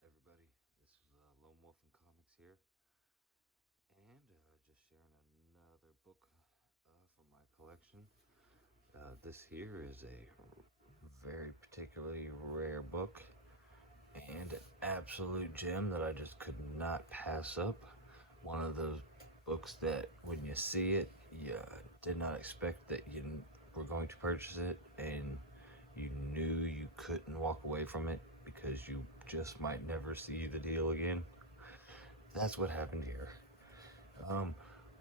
everybody? This is Lone Wolf and Comics here, and just sharing another book from my collection. This here is a very particularly rare book and an absolute gem that I just could not pass up. One of those books that when you see it, you did not expect that you were going to purchase it, and you knew you couldn't walk away from it because you just might never see the deal again. That's what happened here.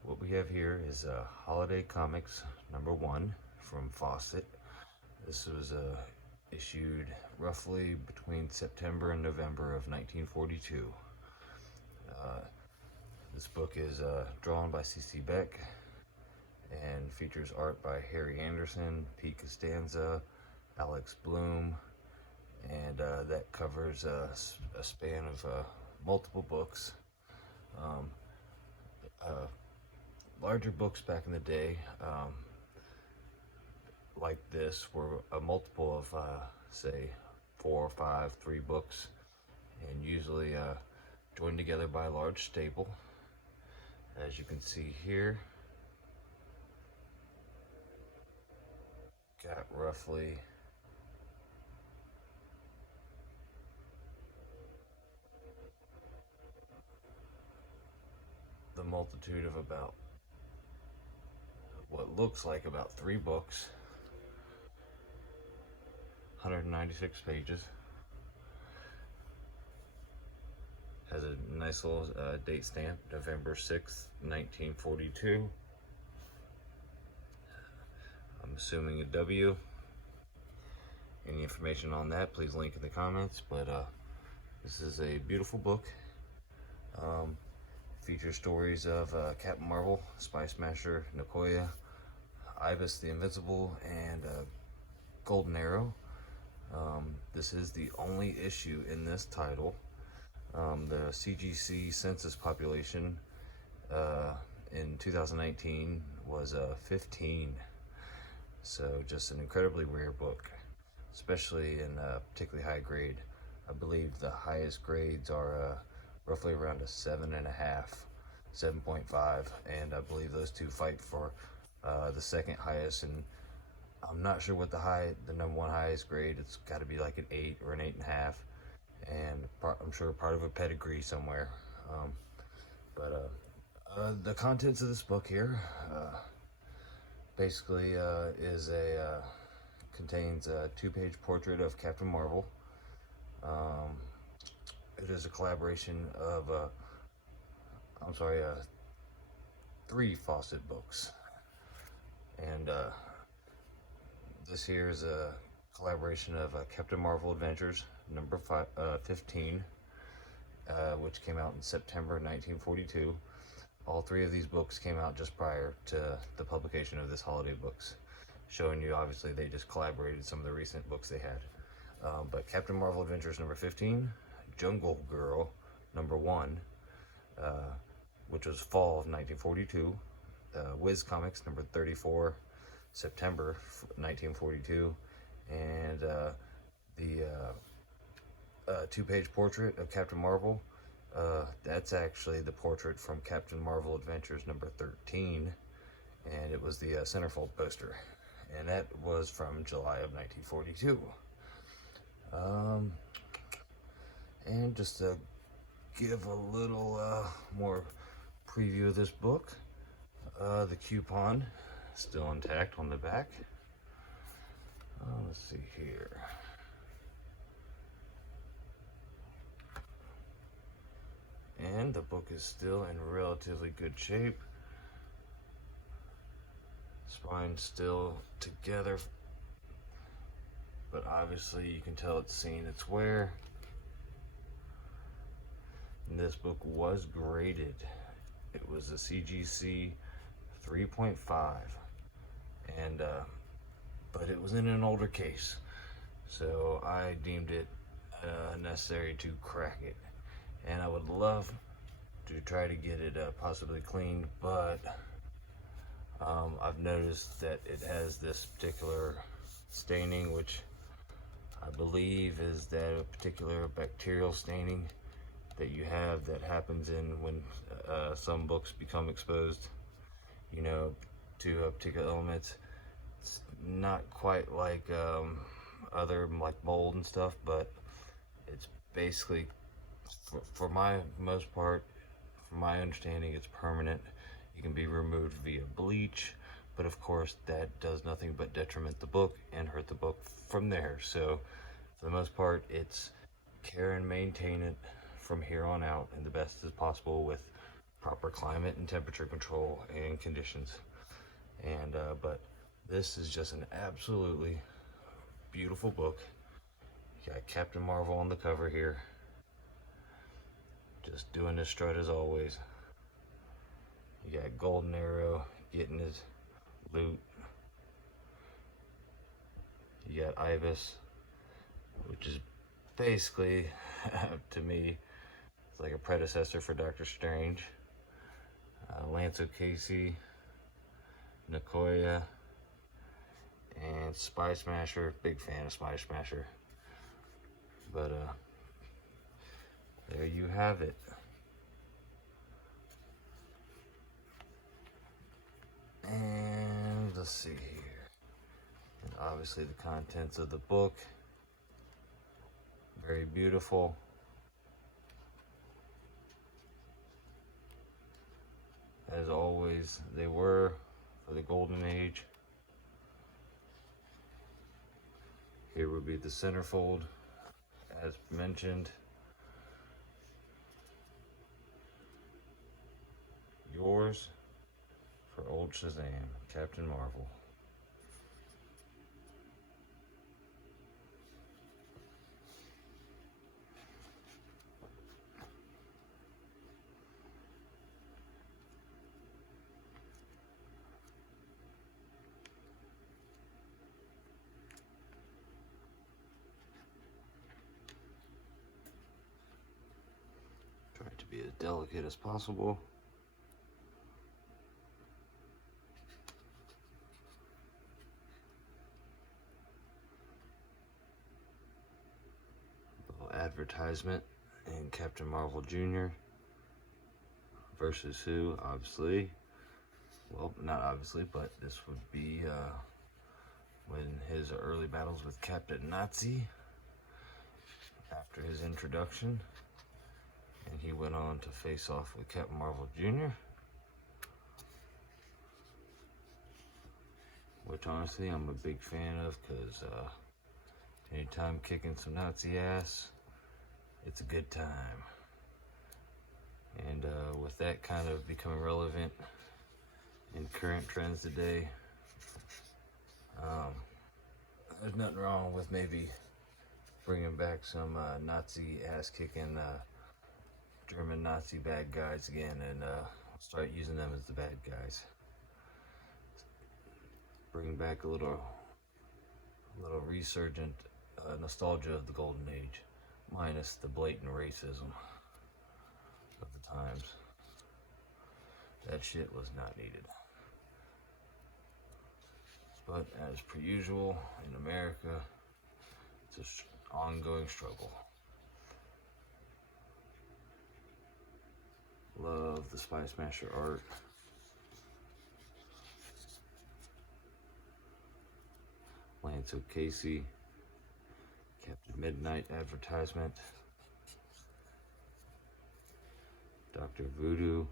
What we have here is Holiday Comics #1 from Fawcett. This was issued roughly between September and November of 1942. This book is drawn by C.C. Beck and features art by Harry Anderson, Pete Costanza, Alex Bloom, and that covers a span of multiple books. Larger books back in the day, like this, were a multiple of, say, 4 or 5, 3 books, and usually joined together by a large staple. As you can see here, got roughly the multitude of about what looks like about 3 books, 196 pages. Has a nice little date stamp, November 6th, 1942. I'm assuming a W. Any information on that, please link in the comments. But this is a beautiful book. Features stories of Captain Marvel, Spy Smasher, Nyoka, Ibis the Invincible, and Golden Arrow. This is the only issue in this title. The CGC census population in 2019 was 15. So just an incredibly rare book, especially in particularly high grade. I believe the highest grades are roughly around a 7.5, 7.5, and I believe those two fight for the second highest. And I'm not sure what the number one highest grade. It's got to be like an 8 or an 8.5, and I'm sure part of a pedigree somewhere. But the contents of this book here basically contains a 2-page portrait of Captain Marvel. It is a collaboration of 3 Fawcett books, and this here is a collaboration of Captain Marvel Adventures number 15, which came out in September 1942. All 3 of these books came out just prior to the publication of this holiday books, showing you obviously they just collaborated some of the recent books they had. But Captain Marvel Adventures number 15, Jungle Girl number 1, which was fall of 1942, Wiz Comics number 34, September 1942, and the 2-page portrait of Captain Marvel. That's actually the portrait from Captain Marvel Adventures number 13, and it was the centerfold poster, and that was from July of 1942. And just to give a little more preview of this book, the coupon still intact on the back. Let's see here. And the book is still in relatively good shape. Spine's still together, but obviously you can tell it's seen its wear. And this book was graded. It was a CGC 3.5, and but it was in an older case, so I deemed it necessary to crack it. And I would love to try to get it possibly cleaned, but I've noticed that it has this particular staining, which I believe is that a particular bacterial staining that you have that happens in when some books become exposed, you know, to particular elements. It's not quite like other like mold and stuff, but it's basically, for my most part, from my understanding, it's permanent. It can be removed via bleach, but of course that does nothing but detriment the book and hurt the book from there. So for the most part, it's care and maintain it from here on out in the best as possible with proper climate and temperature control and conditions. And but this is just an absolutely beautiful book. You got Captain Marvel on the cover here, just doing his strut as always. You got Golden Arrow getting his loot. You got Ibis, which is basically, to me, it's like a predecessor for Doctor Strange. Lance O'Casey, Nyoka, and Spy Smasher. Big fan of Spy Smasher. But there you have it. And let's see here. And obviously the contents of the book. Very beautiful. As always, they were for the Golden Age. Here would be the centerfold, as mentioned. Yours for old Shazam, Captain Marvel. Try to be as delicate as possible. Advertisement in Captain Marvel Jr. versus who? Obviously, well, not obviously, but this would be when his early battles with Captain Nazi after his introduction, and he went on to face off with Captain Marvel Jr., which honestly I'm a big fan of, because anytime kicking some Nazi ass, it's a good time. And with that kind of becoming relevant in current trends today, there's nothing wrong with maybe bringing back some Nazi ass kicking German Nazi bad guys again, and start using them as the bad guys. Bring back a little resurgent nostalgia of the Golden Age, minus the blatant racism of the times. That shit was not needed. But as per usual in America, it's an ongoing struggle. Love the Spy Smasher art. Lance O'Casey, Captain Midnight advertisement. Dr. Voodoo.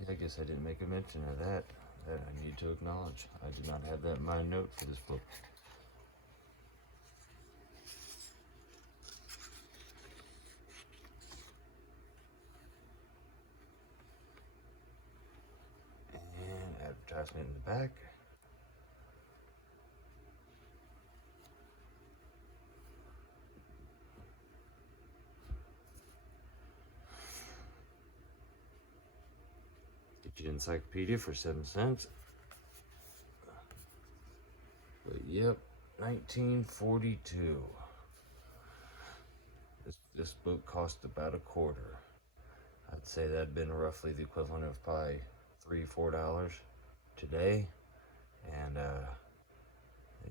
Yeah, I guess I didn't make a mention of that I need to acknowledge. I did not have that in my note for this book. And advertisement in the back. Get your encyclopedia for 7 cents. But yep, 1942. This book cost about a quarter. I'd say that'd been roughly the equivalent of probably $3-4 today. And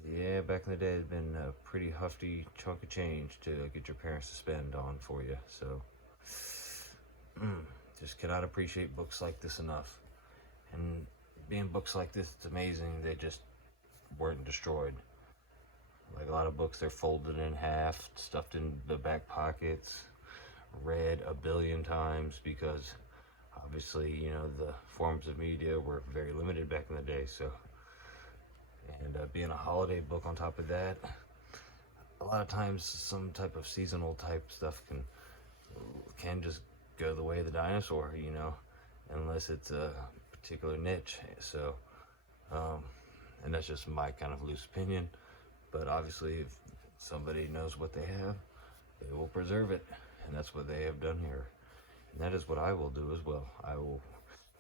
yeah, back in the day, it's been a pretty hefty chunk of change to get your parents to spend on for you. So just cannot appreciate books like this enough. And being books like this, it's amazing they just weren't destroyed. Like a lot of books, they're folded in half, stuffed in the back pockets, read a billion times, because obviously, you know, the forms of media were very limited back in the day. So, and being a holiday book on top of that, a lot of times some type of seasonal type stuff can just go the way of the dinosaur, you know, unless it's a particular niche. So, and that's just my kind of loose opinion. But obviously, if somebody knows what they have, they will preserve it, and that's what they have done here. And that is what I will do as well. I will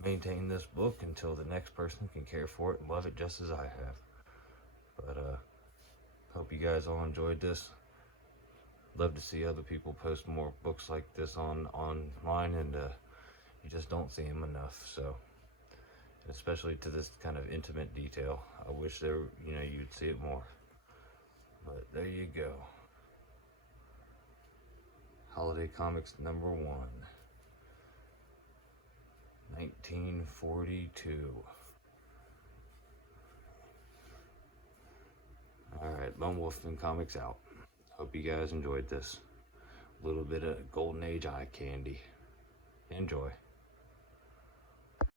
maintain this book until the next person can care for it and love it just as I have. But hope you guys all enjoyed this. Love to see other people post more books like this online, and you just don't see them enough. So, especially to this kind of intimate detail, I wish you'd see it more. But there you go. Holiday Comics number 1, 1942. Alright, Lone Wolf and Comics out. Hope you guys enjoyed this. A little bit of Golden Age eye candy. Enjoy.